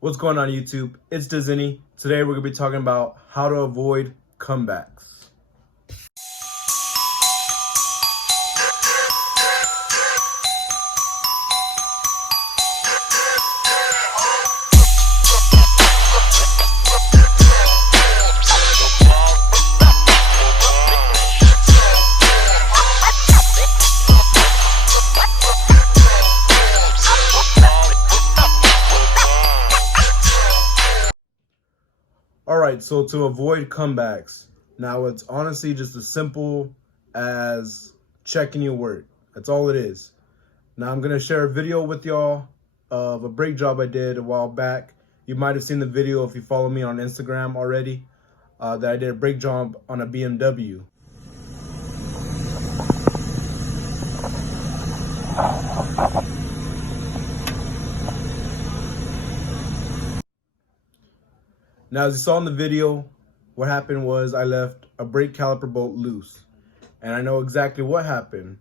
What's going on YouTube? It's Disney. Today we're going to be talking about how to avoid comebacks. Alright, so to avoid comebacks, now it's honestly just as simple as checking your work. That's all it is. Now I'm going to share a video with y'all of a brake job I did a while back. You might have seen the video if you follow me on Instagram already, that I did a brake job on a BMW. Now, as you saw in the video, what happened was I left a brake caliper bolt loose. And I know exactly what happened.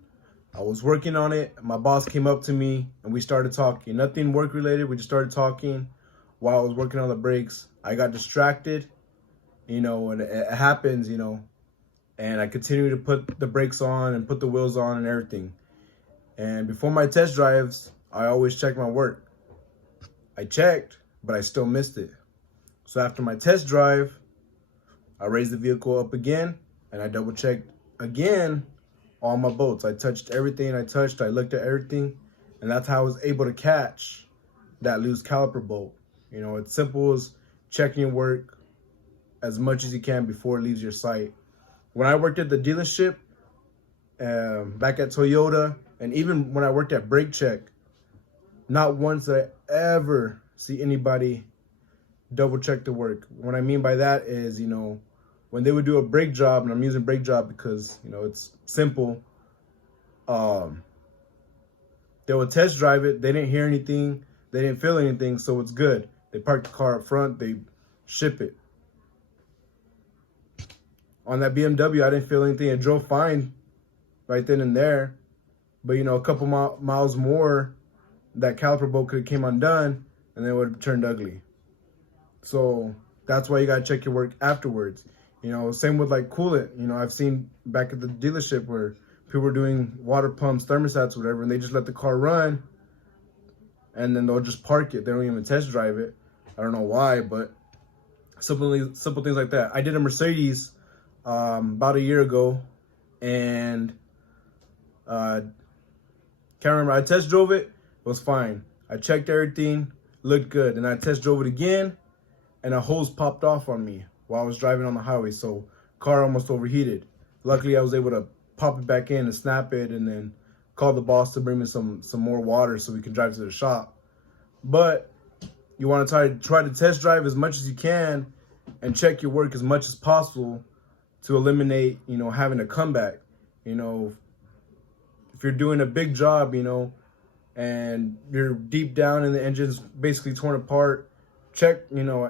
I was working on it. My boss came up to me and we started talking. Nothing work related. We just started talking while I was working on the brakes. I got distracted, and it happens, and I continued to put the brakes on and put the wheels on and everything. And before my test drives, I always check my work. I checked, but I still missed it. So after my test drive, I raised the vehicle up again and I double checked again all my bolts. I touched everything I touched, I looked at everything, and that's how I was able to catch that loose caliper bolt. It's simple as checking your work as much as you can before it leaves your site. When I worked at the dealership, back at Toyota, and even when I worked at Brake Check, not once did I ever see anybody double check the work. What I mean by that is, when they would do a brake job, and I'm using brake job because, it's simple, they would test drive it. They didn't hear anything. They didn't feel anything, so it's good. They park the car up front. They ship it. On that BMW, I didn't feel anything. It drove fine right then and there. But, a couple miles more, that caliper bolt could have came undone, and then it would have turned ugly. So that's why you got to check your work afterwards. Same with like coolant. I've seen back at the dealership where people were doing water pumps, thermostats, whatever, and they just let the car run and then they'll just park it. They don't even test drive it. I don't know why, but simple things like that. I did a Mercedes about a year ago, and can't remember. I test drove it. It was fine. I checked everything, looked good. And I test drove it again, and a hose popped off on me while I was driving on the highway, so car almost overheated. Luckily, I was able to pop it back in and snap it, and then call the boss to bring me some more water so we can drive to the shop. But you want to try to test drive as much as you can and check your work as much as possible to eliminate, having a comeback. If you're doing a big job, and you're deep down and the engine's basically torn apart, check,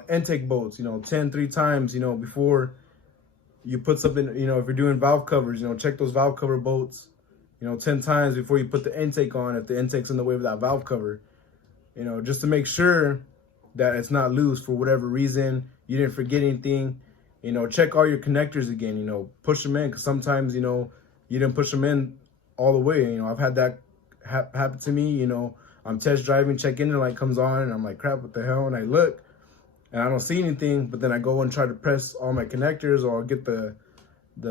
intake bolts, 10 3 times, before you put something, if you're doing valve covers, check those valve cover bolts, 10 times before you put the intake on, if the intake's in the way of that valve cover, just to make sure that it's not loose for whatever reason, you didn't forget anything. Check all your connectors again, push them in, because sometimes, you didn't push them in all the way. I've had that happen to me. I'm test driving, check engine light comes on, and I'm like, crap, what the hell? And I look, and I don't see anything, but then I go and try to press all my connectors, or I'll get the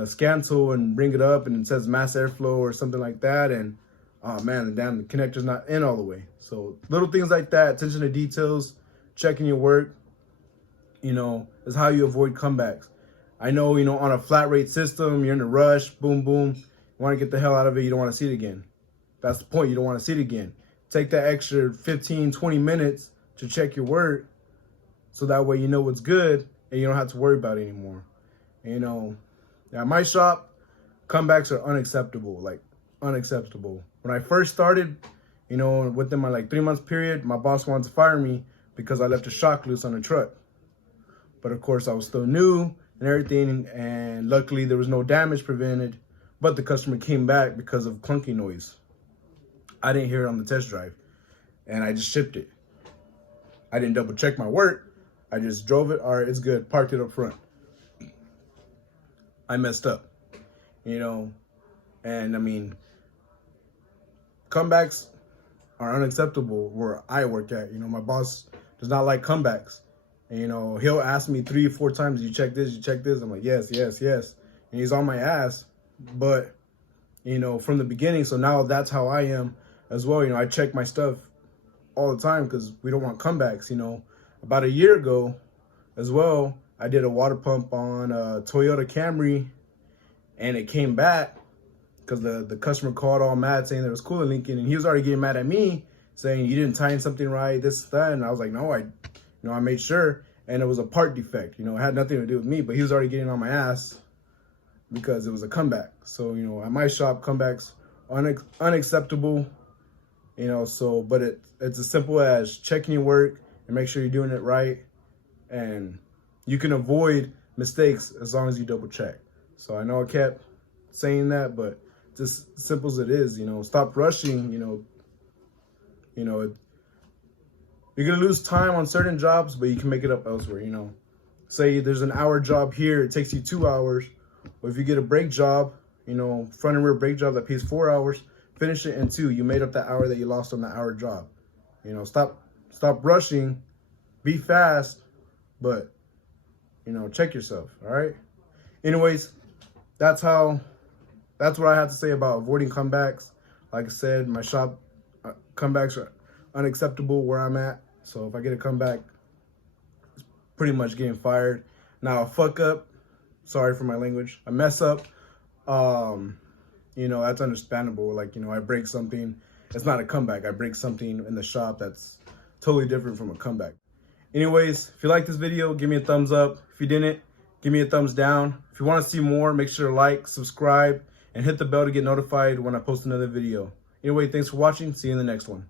scan tool and bring it up, and it says mass airflow or something like that, and oh man, the connector's not in all the way. So little things like that, attention to details, checking your work, is how you avoid comebacks. I know, on a flat rate system, you're in a rush, boom, boom, you want to get the hell out of it, you don't want to see it again. That's the point, you don't want to see it again. Take that extra 15, 20 minutes to check your work, so that way you know what's good and you don't have to worry about it anymore. At my shop, comebacks are unacceptable, like unacceptable. When I first started, within my 3 month period, my boss wanted to fire me because I left a shock loose on the truck. But of course I was still new and everything, and luckily there was no damage prevented, but the customer came back because of clunky noise. I didn't hear it on the test drive, and I just shipped it. I didn't double check my work. I just drove it. All right, it's good. Parked it up front. I messed up, you know, and I mean, comebacks are unacceptable where I work at. You know, my boss does not like comebacks. And, you know, he'll ask me 3 or 4 times, you check this, you check this. I'm like, yes, yes, yes. And he's on my ass. But, you know, from the beginning, so now that's how I am as well. You know, I check my stuff all the time because we don't want comebacks. You know, about a year ago as well, I did a water pump on a Toyota Camry, and it came back because the customer called all mad saying there was coolant leaking, and he was already getting mad at me saying you didn't tighten something right, this, that. And I was like, no, I made sure, and it was a part defect. You know, it had nothing to do with me, but he was already getting on my ass because it was a comeback. So, you know, at my shop, comebacks unacceptable. You know, so, but it's as simple as checking your work and make sure you're doing it right, and you can avoid mistakes as long as you double check. So I know I kept saying that, but just simple as it is, you know, stop rushing. You know, you're gonna lose time on certain jobs, but you can make it up elsewhere. You know, say there's an hour job here, it takes you 2 hours. Or if you get a brake job, you know, front and rear brake job that pays 4 hours, finish it in 2. You made up that hour that you lost on that hour job. You know, stop rushing, be fast, but, you know, check yourself. All right. Anyways, that's what I have to say about avoiding comebacks. Like I said, my shop comebacks are unacceptable where I'm at. So if I get a comeback, it's pretty much getting fired. Now a fuck up, sorry for my language, a mess up, you know, that's understandable. Like, you know, I break something, it's not a comeback. I break something in the shop that's totally different from a comeback. Anyways, if you like this video, give me a thumbs up. If you didn't, give me a thumbs down. If you want to see more, make sure to like, subscribe, and hit the bell to get notified when I post another video. Anyway, thanks for watching. See you in the next one.